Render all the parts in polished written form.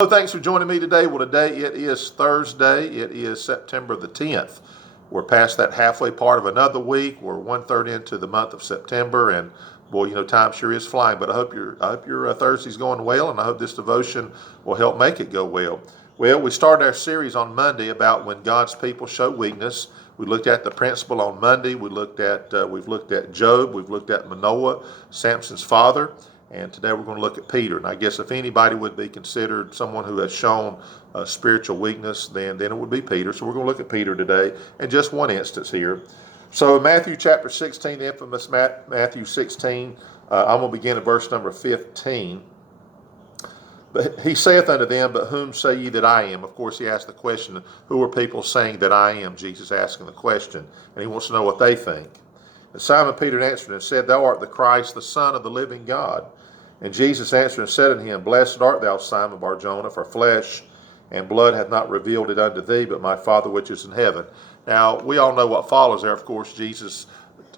Hello, thanks for joining me today. Well, today it is Thursday. It is September the 10th. We're past that halfway part of another week. We're one-third into the month of September, and boy, time sure is flying. But I hope your Thursday's going well, and I hope this devotion will help make it go well. Well, we started our series on Monday about when God's people show weakness. We looked at the principle on Monday. We've looked at Job. We've looked at Manoah, Samson's father. And today we're going to look at Peter. And I guess if anybody would be considered someone who has shown spiritual weakness, then it would be Peter. So we're going to look at Peter today in just one instance here. So Matthew chapter 16, the infamous Matthew 16, I'm going to begin at verse number 15. But he saith unto them, but whom say ye that I am? Of course, he asked the question, who are people saying that I am? Jesus asking the question, and he wants to know what they think. And Simon Peter answered and said, Thou art the Christ, the Son of the living God. And Jesus answered and said unto him, Blessed art thou, Simon Bar-Jonah, for flesh and blood hath not revealed it unto thee, but my Father which is in heaven. Now, we all know what follows there. Of course, Jesus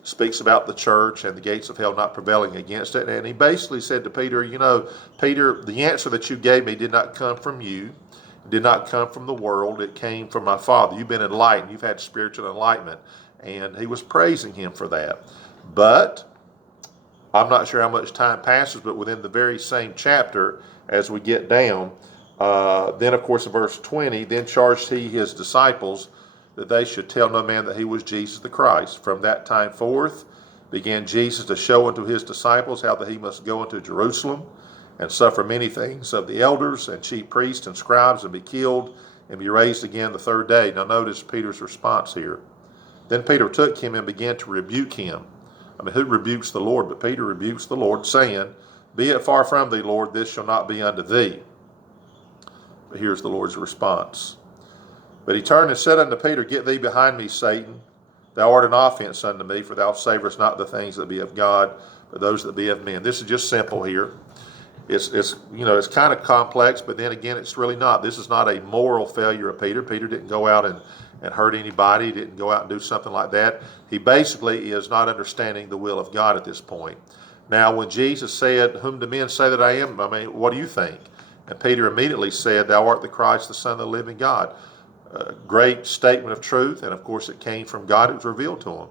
speaks about the church and the gates of hell not prevailing against it. And he basically said to Peter, Peter, the answer that you gave me did not come from you. It did not come from the world. It came from my Father. You've been enlightened. You've had spiritual enlightenment. And he was praising him for that. But I'm not sure how much time passes, but within the very same chapter, as we get down, then of course in verse 20, then charged he his disciples that they should tell no man that he was Jesus the Christ. From that time forth began Jesus to show unto his disciples how that he must go into Jerusalem and suffer many things of the elders and chief priests and scribes, and be killed and be raised again the third day. Now notice Peter's response here. Then Peter took him and began to rebuke him. Who rebukes the Lord? But Peter rebukes the Lord, saying, Be it far from thee, Lord, this shall not be unto thee. But here's the Lord's response. But he turned and said unto Peter, Get thee behind me, Satan. Thou art an offense unto me, for thou savorest not the things that be of God, but those that be of men. This is just simple here. It's kind of complex, but then again, it's really not. This is not a moral failure of Peter. Peter didn't go out and hurt anybody. He didn't go out and do something like that. He basically is not understanding the will of God at this point. Now, when Jesus said, Whom do men say that I am? What do you think? And Peter immediately said, Thou art the Christ, the Son of the living God. A great statement of truth, and of course it came from God. It was revealed to him.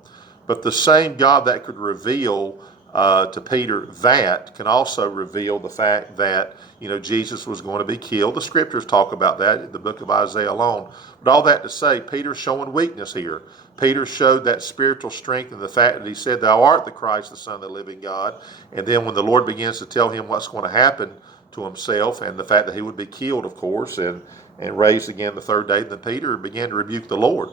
But the same God that could reveal to Peter that can also reveal the fact that Jesus was going to be killed. The scriptures talk about that in the book of Isaiah alone. But all that to say, Peter's showing weakness here. Peter showed that spiritual strength in the fact that he said, Thou art the Christ, the Son of the living God. And then when the Lord begins to tell him what's going to happen to himself, and the fact that he would be killed, of course, and raised again the third day, then Peter began to rebuke the Lord.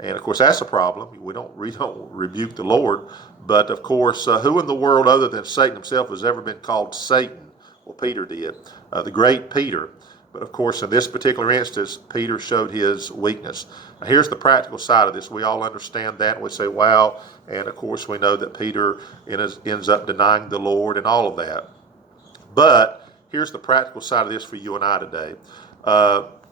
And of course, that's a problem. We don't rebuke the Lord. But of course, who in the world other than Satan himself has ever been called Satan? Well, Peter did, the great Peter. But of course, in this particular instance, Peter showed his weakness. Now, here's the practical side of this. We all understand that. And we say, wow. And of course, we know that Peter ends up denying the Lord and all of that. But here's the practical side of this for you and I today.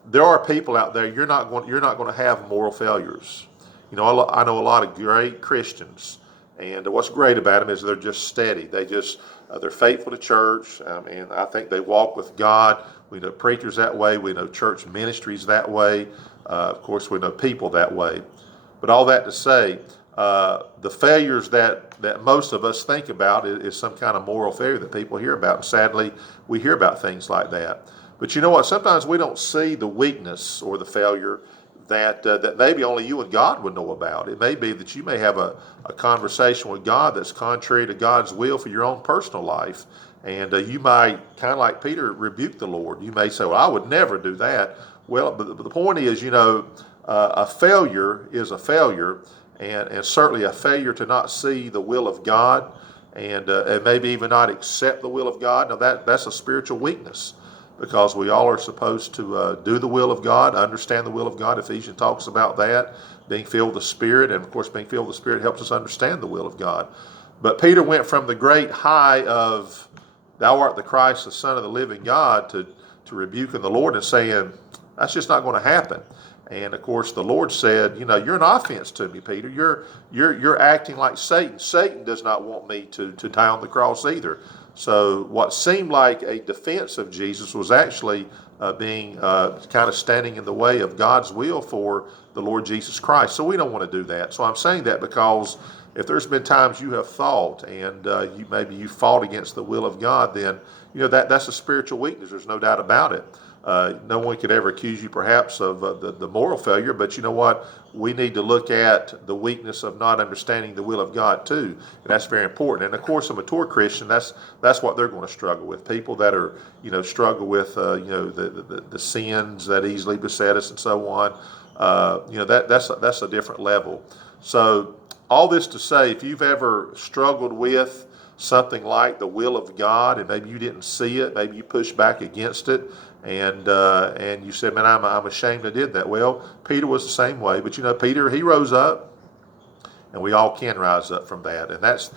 There are people out there, you're not going to have moral failures. I know a lot of great Christians, and what's great about them is they're just steady. They're faithful to church. I think they walk with God. We know preachers that way. We know church ministries that way. Of course, we know people that way. But all that to say, the failures that most of us think about is some kind of moral failure that people hear about. And sadly, we hear about things like that. But you know what? Sometimes we don't see the weakness or the failure that maybe only you and God would know about. It may be that you may have a conversation with God that's contrary to God's will for your own personal life. And you might, kind of like Peter, rebuke the Lord. You may say, well, I would never do that. Well, but the point is, a failure is a failure, and certainly a failure to not see the will of God and maybe even not accept the will of God. Now, that's a spiritual weakness. Because we all are supposed to do the will of God, understand the will of God. Ephesians talks about that, being filled with the Spirit. And of course, being filled with the Spirit helps us understand the will of God. But Peter went from the great high of, Thou art the Christ, the Son of the living God, to rebuking the Lord and saying, that's just not going to happen. And of course, the Lord said, you're an offense to me, Peter. You're acting like Satan. Satan does not want me to die on the cross either. So what seemed like a defense of Jesus was actually being kind of standing in the way of God's will for the Lord Jesus Christ. So we don't want to do that. So I'm saying that because if there's been times you have thought and maybe you fought against the will of God, then that's a spiritual weakness. There's no doubt about it. No one could ever accuse you perhaps of the moral failure, but you know what? We need to look at the weakness of not understanding the will of God too, and that's very important. And of course, a mature Christian, that's what they're going to struggle with. People that are struggle with the sins that easily beset us and so on. That's a different level. So all this to say, if you've ever struggled with something like the will of God, and maybe you didn't see it, maybe you pushed back against it, and you said, "Man, I'm ashamed I did that." Well, Peter was the same way, but Peter, he rose up, and we all can rise up from that, and that's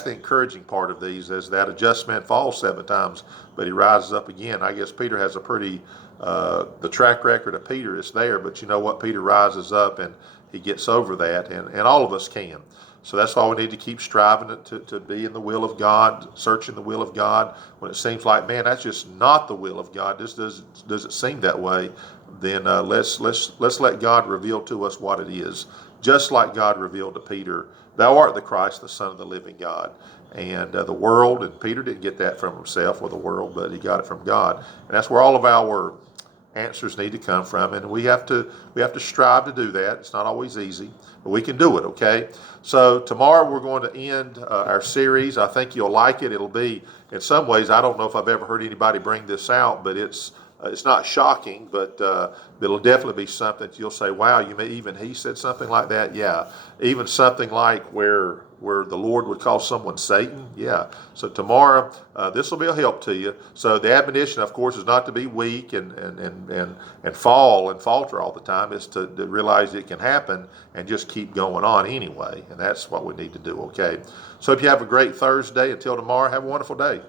the encouraging part of these, is that a just man falls 7 times, but he rises up again. I guess Peter has a pretty the track record of Peter is there, but you know what? Peter rises up and he gets over that, and all of us can. So that's why we need to keep striving to be in the will of God, searching the will of God. When it seems like, man, that's just not the will of God, this doesn't seem that way, then let's let God reveal to us what it is. Just like God revealed to Peter, "Thou art the Christ, the Son of the living God." And the world, and Peter didn't get that from himself or the world, but he got it from God. And that's where all of our answers need to come from, and we have to strive to do that. It's not always easy, but we can do it. Okay, so tomorrow we're going to end our series. I think you'll like it. It'll be, in some ways, I don't know if I've ever heard anybody bring this out, but it's not shocking, but it'll definitely be something that you'll say, "Wow, even he said something like that." Yeah, even something like where the Lord would call someone Satan. Yeah. So tomorrow, this will be a help to you. So the admonition, of course, is not to be weak and fall and falter all the time. It's to realize it can happen and just keep going on anyway. And that's what we need to do. Okay. So if you have a great Thursday, until tomorrow, have a wonderful day.